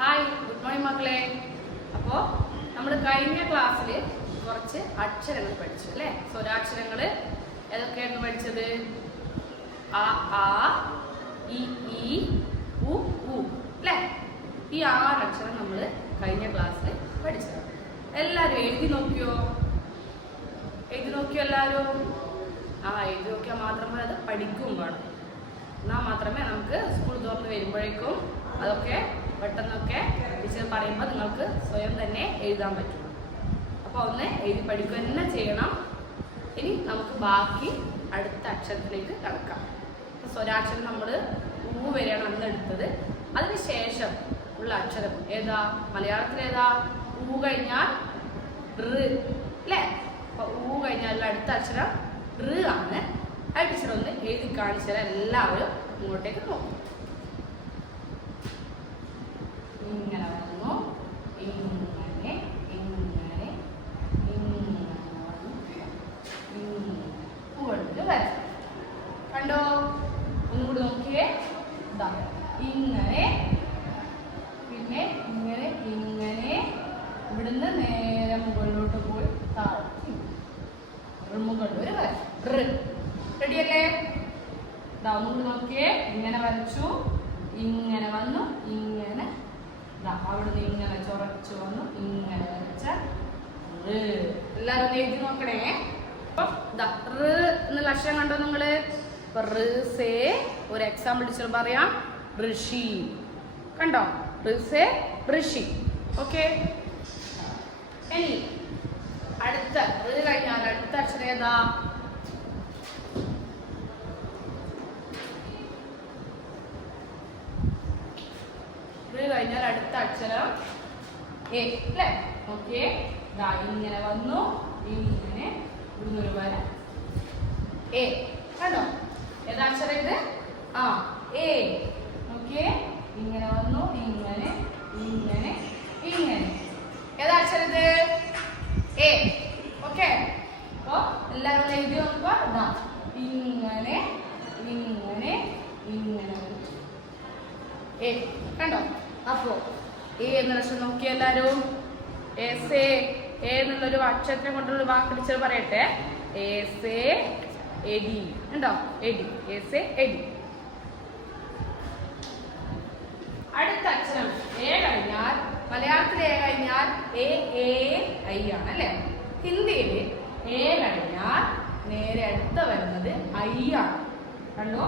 Hi, good morning മക്കളെ. അപ്പോൾ നമ്മൾ കഴിഞ്ഞ ക്ലാസ്സിൽ കുറച്ച് അക്ഷരങ്ങൾ പഠിച്ചു അല്ലേ? സ്വരാക്ഷരങ്ങൾ ഏതൊക്കെയായിരുന്നു പഠിച്ചത്? ആ, ആ, ഇ, ഈ, ഉ, ഊ അല്ലേ? ഈ 6 അക്ഷരം നമ്മൾ കഴിഞ്ഞ ക്ലാസ്സിൽ പഠിച്ചത്. എല്ലാവരും എഴുതി നോക്കിയോ? എല്ലാവരും? എഴുതി നോക്കിയാൽ മാത്രമേ അത് പഠിക്കുകയും വേണം. എന്നാൽ മാത്രമേ നമുക്ക് സ്കൂൾ തുറന്ന് വരുമ്പോഴേക്കും അതൊക്കെ പെട്ടെന്നൊക്കെ ടീച്ചർ പറയുമ്പോൾ നിങ്ങൾക്ക് സ്വയം തന്നെ എഴുതാൻ പറ്റും. അപ്പോൾ ഒന്ന് എഴുതി പഠിക്കുക തന്നെ ചെയ്യണം. ഇനി നമുക്ക് ബാക്കി അടുത്ത അക്ഷരത്തിലേക്ക് കടക്കാം. സ്വരാക്ഷരം നമ്മൾ ഊ വരെയാണ് അന്ന് എടുത്തത്. അതിന് ശേഷം ഉള്ള അക്ഷരം ഏതാ? മലയാളത്തിൽ ഏതാ? ഊ കഴിഞ്ഞാൽ റ് അല്ലേ? അപ്പോൾ ഊ കഴിഞ്ഞാലുള്ള അടുത്ത അക്ഷരം റ് ആണ്. ആ ടീച്ചർ ഒന്ന് എഴുതി കാണിച്ചാൽ എല്ലാവരും ഇങ്ങോട്ടേക്ക് നോക്കും. ഇങ്ങനെ വന്നു, ഇങ്ങനെ, ഇങ്ങനെ, ഇങ്ങനെ വന്നു, വരാം. കണ്ടോ? ഒന്നുകൂടി നോക്കിയേ. ഇങ്ങനെ, പിന്നെ ഇങ്ങനെ, ഇങ്ങനെ, ഇവിടുന്ന് നേരെ മുകളിലോട്ട് പോയി താഴ്ത്തി മുകളിൽ വരാം. റെഡിയല്ലേ? ഒന്നുകൂടി നോക്കിയേ. ഇങ്ങനെ വരച്ചു, ഇങ്ങനെ വന്നു, ഇങ്ങനെ, അവിടുന്ന് ഇങ്ങനെ ചൊറച്ചു വന്നു, ഇങ്ങനെ വരച്ച എല്ലാരും എഴുതി നോക്കണേ. അപ്പൊ റ് എന്നുള്ള അക്ഷരം കണ്ടോ നിങ്ങള്? ഋസേ ഒരു എക്സാമ്പിൾ ടീച്ചർ പറയാം. ഋഷി കണ്ടോ? ഋസേ ഋഷി. ഓക്കെ, ഇനി അടുത്ത റ് കഴിഞ്ഞാൽ അടുത്ത അക്ഷരം ഏതാ? കഴിഞ്ഞാൽ അടുത്ത അക്ഷരം എ അല്ലേ? ഓക്കെ, ഇങ്ങനെ വന്നു, ഇങ്ങനെ ഇവിടുന്നൊരു വര എ. കണ്ടോ? ഏതാ അക്ഷരം ഇത്? എ. ഓക്കെ, ഇങ്ങനെ വന്നു, ഇങ്ങനെ, ഇങ്ങനെ, ഇങ്ങനെ. ഏതാ അക്ഷരം ഇത്? എ. ഓക്കെ, അപ്പൊ എല്ലാവരും എഴുതി നോക്കുക. ഇങ്ങനെ, ഇങ്ങനെ, ഇങ്ങനെ എ. കണ്ടോ? അപ്പോ എ എന്നുള്ള അക്ഷരം നോക്കിയ എല്ലാരും എ എന്നുള്ളൊരു അക്ഷരത്തെ കൊണ്ടുള്ള വാക്ക് ടീച്ചർ പറയട്ടെ. Assay AD. ഉണ്ടോ? എഡി. Assay AD. അടുത്ത അക്ഷരം എ കഴിഞ്ഞാൽ മലയാളത്തിൽ എ കഴിഞ്ഞാൽ ഐ ആണ് അല്ലേ? ഹിന്ദിയിൽ എ കഴിഞ്ഞാൽ നേരെ അടുത്ത വരുന്നത് ഐ ആണ്. കണ്ടോ?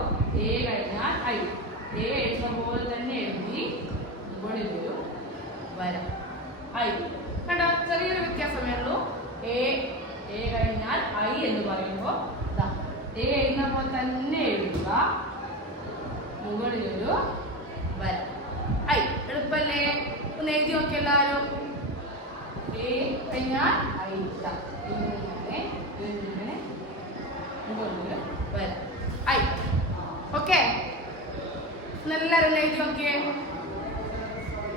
എ കഴിഞ്ഞാൽ ഐ. എ എഴുതുന്ന പോലെ തന്നെ എഴുതി മുകളിൽ ഒരു വര ഐ. കണ്ടോ? ചെറിയൊരു വ്യത്യാസമേ ഉള്ളൂ. എ കഴിഞ്ഞാൽ ഐ എന്ന് പറയുമ്പോൾ എ എഴുതുന്ന പോലെ തന്നെ എഴുതുക, മുകളിലൊരു വര ഐ. എളുപ്പല്ലേ? ഒന്ന് എഴുതി നോക്കി എല്ലാവരും. എ കഴിഞ്ഞാൽ ഐ. ഇങ്ങനെ, ഇങ്ങനെ, മുകളിലൊരു വര ഐ. ഓക്കെ, എല്ലാവരും എഴുതി നോക്കിയേ.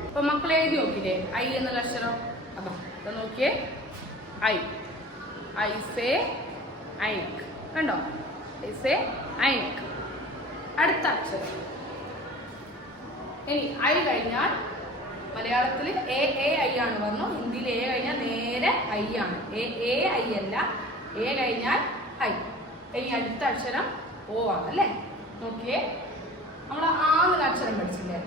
ഇപ്പൊ മക്കൾ എഴുതി നോക്കില്ലേ ഐ എന്നുള്ള അക്ഷരം? അപ്പൊ നോക്കിയേ. ഐസേ ഐനക്. കണ്ടോ? ഐസേ ഐനക്. അടുത്ത അക്ഷരം ഇനി ഐ കഴിഞ്ഞാൽ മലയാളത്തിൽ ഐ ആണ് വന്നു. ഹിന്ദിയിൽ എ കഴിഞ്ഞാൽ നേരെ ഐ ആണ്. ഐ അല്ല, എ കഴിഞ്ഞാൽ ഐ. ഇനി അടുത്ത അക്ഷരം ഓ ആണ് അല്ലേ? നോക്കിയേ, നമ്മൾ ആന്നൊരു അക്ഷരം പഠിച്ചില്ലേ?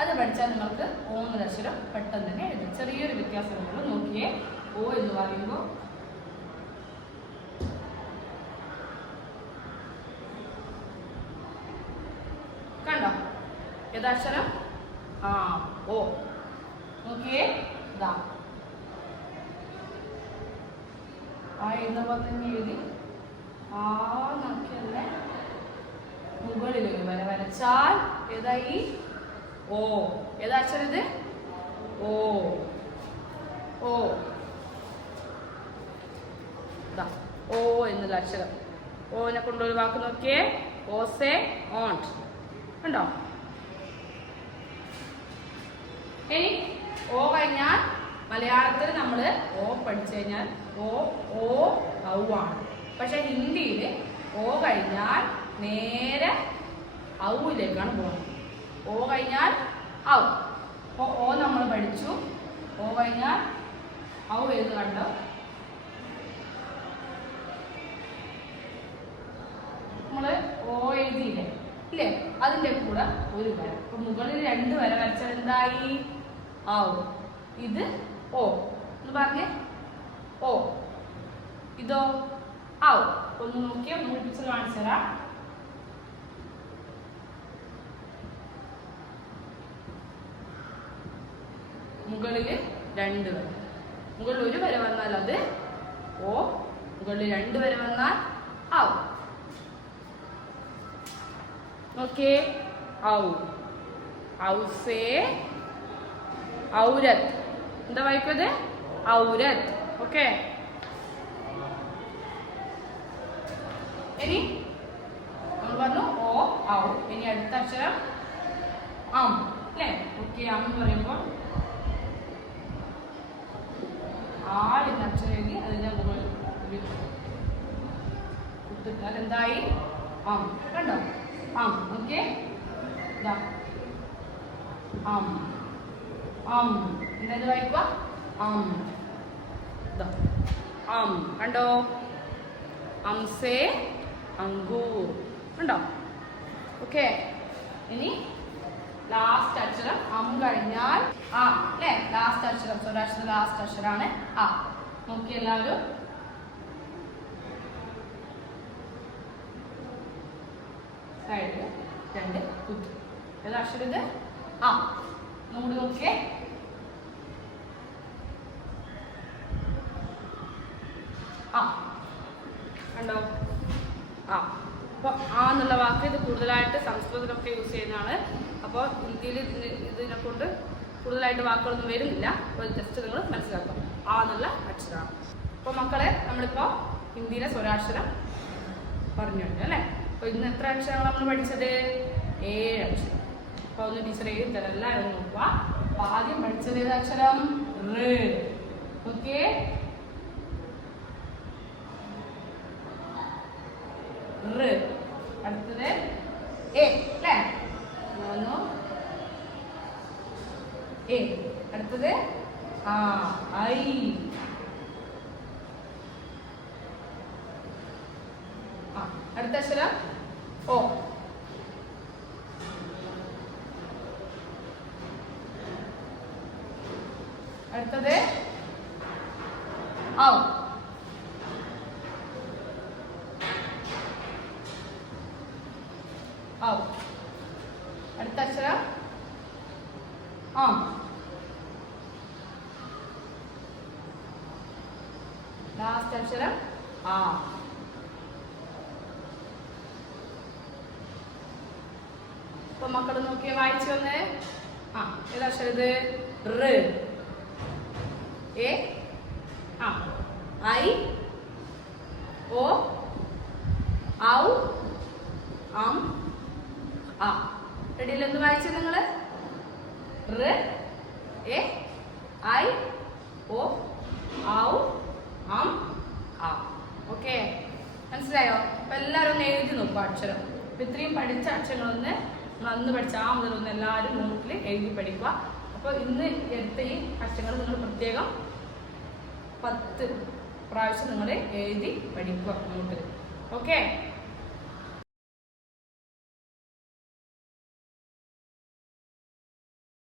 അത് പഠിച്ചാൽ നിങ്ങൾക്ക് ഓന്നൊരു അക്ഷരം പെട്ടെന്ന് തന്നെ എഴുതും. ചെറിയൊരു വ്യത്യാസമുള്ളൂ. നോക്കിയേ, ഓ എന്ന് പറയുമ്പോൾ കണ്ടോ? ഏതാക്ഷരം? ഓ. നോക്കിയേ, എഴുതുന്ന പോലെ തന്നെ എഴുതി നോക്കിയല്ലേ മുകളിൽ ഒരു വര വരച്ചാൽ ഏതായി? ഓ. ഏതാ അക്ഷരം ഇത്? ഓ. ഓ ഓ എന്നുള്ള അക്ഷരം. ഓനെ കൊണ്ടൊരു വാക്ക് നോക്കിയേ. ഓസേ ഓണ്ട്. ഉണ്ടോ? ഇനി ഓ കഴിഞ്ഞാൽ മലയാളത്തിൽ നമ്മൾ ഓ പഠിച്ചു കഴിഞ്ഞാൽ ഓ ഔ ആണ്. പക്ഷെ ഹിന്ദിയിൽ ഓ കഴിഞ്ഞാൽ നേരെ ഔയിലേക്കാണ് പോകുന്നത്. ഓ കഴിഞ്ഞാൽ ഔ. ഓ പഠിച്ചു. ഓ കഴിഞ്ഞാൽ ഔ എഴുതു കണ്ടോ. നമ്മള് ഓ എഴുതിയില്ലേ ഇല്ലേ, അതിൻ്റെ കൂടെ ഒരു വര. അപ്പൊ മുകളിൽ 2 വര വരച്ചാൽ എന്തായി? ഔ. ഇത് ഓ എന്ന് പറഞ്ഞേ, ഓ. ഇതോ ഔ. ഒന്ന് നോക്കിയാൽ പിക്ചർ കാണിച്ചു തരാം. മുകളില് 2 വര, മുകളിൽ 1 വര വന്നാൽ അത് ഓ, മുകളിൽ 2 വര വന്നാൽ ഔ. ഓക്കെ. ഔ. ഔസേ ഔരത്ത്. എന്താ വായിക്കത്? ഔരത്ത്. ഓക്കെ. ഇനി നമ്മൾ പറഞ്ഞു ഓ ഔ. ഇനി അടുത്ത അക്ഷരം അം അല്ലേ. ഓക്കെ. അം എന്ന് പറയുമ്പോൾ ആളിന് അക്ഷരം എഴുതി അതിന്റെ മുകളിൽ കുത്തിട്ടാൽ എന്തായി? അം. കണ്ടോ? അം. ഓക്കെ. അം അം. എന്താ വായിക്കുക? അം. അം. കണ്ടോ? അംസേ അങ്കൂർ. കണ്ടോ? ഓക്കെ. ഇനി ലാസ്റ്റ് അക്ഷരം അം കഴിഞ്ഞാൽ ആ അല്ലേ. ലാസ്റ്റ് അക്ഷരം സ്വരാക്ഷരത്തിന്റെ ലാസ്റ്റ് അക്ഷരമാണ് ആ. നോക്കി എല്ലാവരും. സൈഡില് 2 കുത്ത്. ഏത് അക്ഷരം ഇത്? ആ. നമ്മൾ നോക്കിയേ. ആ കണ്ടോ? ആ. അപ്പോൾ ആ എന്നുള്ള വാക്ക് ഇത് കൂടുതലായിട്ട് സംസ്കൃതത്തിലൊക്കെ യൂസ് ചെയ്യുന്നതാണ്. അപ്പോൾ ഹിന്ദിയിൽ ഇതിനെ കൊണ്ട് കൂടുതലായിട്ട് വാക്കുകളൊന്നും വരുന്നില്ല. അപ്പോൾ ജസ്റ്റ് നിങ്ങൾ മനസ്സിലാക്കാം. ആ എന്നുള്ള അക്ഷരമാണ്. അപ്പോൾ മക്കളെ നമ്മളിപ്പോൾ ഹിന്ദിയിലെ സ്വരാക്ഷരം പറഞ്ഞു കഴിഞ്ഞു അല്ലേ. അപ്പോൾ ഇന്ന് എത്ര അക്ഷരങ്ങൾ നമ്മൾ പഠിച്ചത്? 7 അക്ഷരം. അപ്പോൾ ഒന്ന് ടീച്ചർ എഴുതി തരാം, എല്ലാവരും നോക്കുക. അപ്പോൾ ആദ്യം പഠിച്ചത് ഏത് അക്ഷരം? റ്. ഓക്കെ. റ്. അടുത്തത് എ അല്ലേ. എ. അടുത്തത് ആ ഐ. അടുത്ത അക്ഷരം ഓ. അടുത്തത് ഔ. ഔ. അടുത്ത അക്ഷരം ആം. ലാസ്റ്റ് അക്ഷരം ആ. അപ്പൊ മക്കൾ നോക്കിയ വായിച്ചു വന്നേ. ആ ഏത് അക്ഷരം ഇത്? റ്. എ ആ ഐ ഓ ഔ അം ആ. റെഡിയിൽ എന്ത് വായിച്ചു നിങ്ങൾ? റ് എ ഐ ഓ ഔ അം ആ. ഓക്കെ. മനസ്സിലായോ? അപ്പൊ എല്ലാവരും ഒന്ന് എഴുതി നോക്കുക അക്ഷരം. അപ്പൊ ഇത്രയും പഠിച്ച അക്ഷരങ്ങളൊന്ന് അന്ന് പഠിച്ച ആ മുതലൊന്ന് എല്ലാവരും നോട്ടിൽ എഴുതി പഠിക്കുക. അപ്പോൾ ഇന്ന് എടുത്ത ഈ അക്ഷരങ്ങൾ നിങ്ങൾ പ്രത്യേകം 10 പ്രാവശ്യം നിങ്ങൾ എഴുതി പഠിക്കുക നോട്ടിൽ. ഓക്കെ.